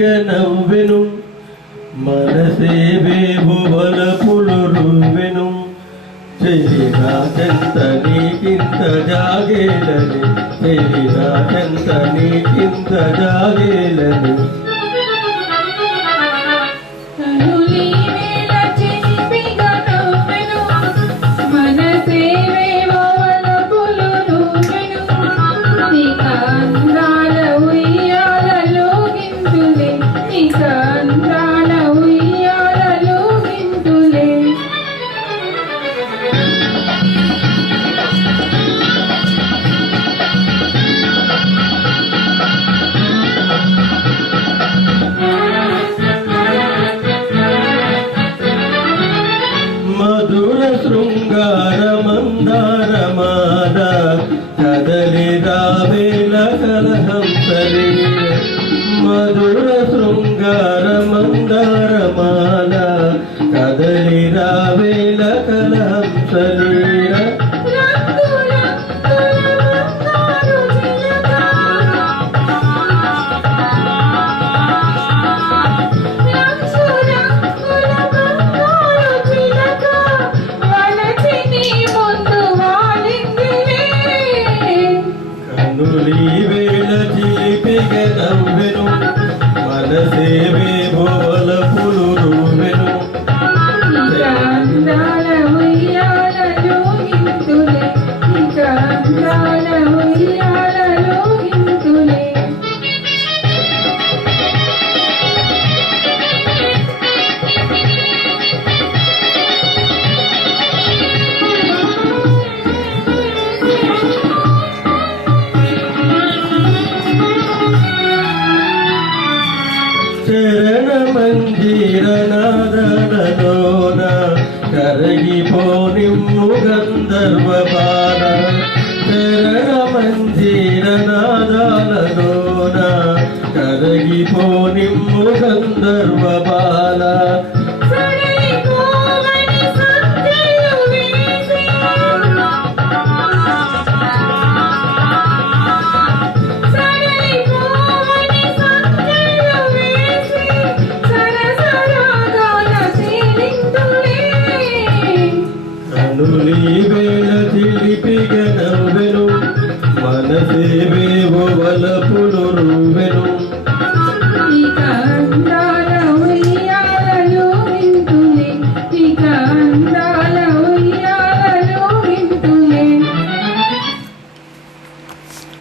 నవ్వెను మనసేవే భువన పులురువెను చెలినా చెంత నీకింత జాగేలని చెలినా చెంత నీకింత జాగేలని మధుర శృంగార మందారమాల కదలి రావేల కలహంసలే మధుర శృంగార మందారమాల కదలి రావేల కలహంసలే వేళ చిలిపిగ నవ్వెను మనసేవే భువన పులురువెను చరణ మంజీర నాదనలోన కరగిపోనిమ్ము గంధర్వ బాల చరణ మంజీర నాదనలోన కరగిపోనిమ్ము గంధర్వ బాల వేళ చిలిపిగ నవ్వెను మనసేవే భువన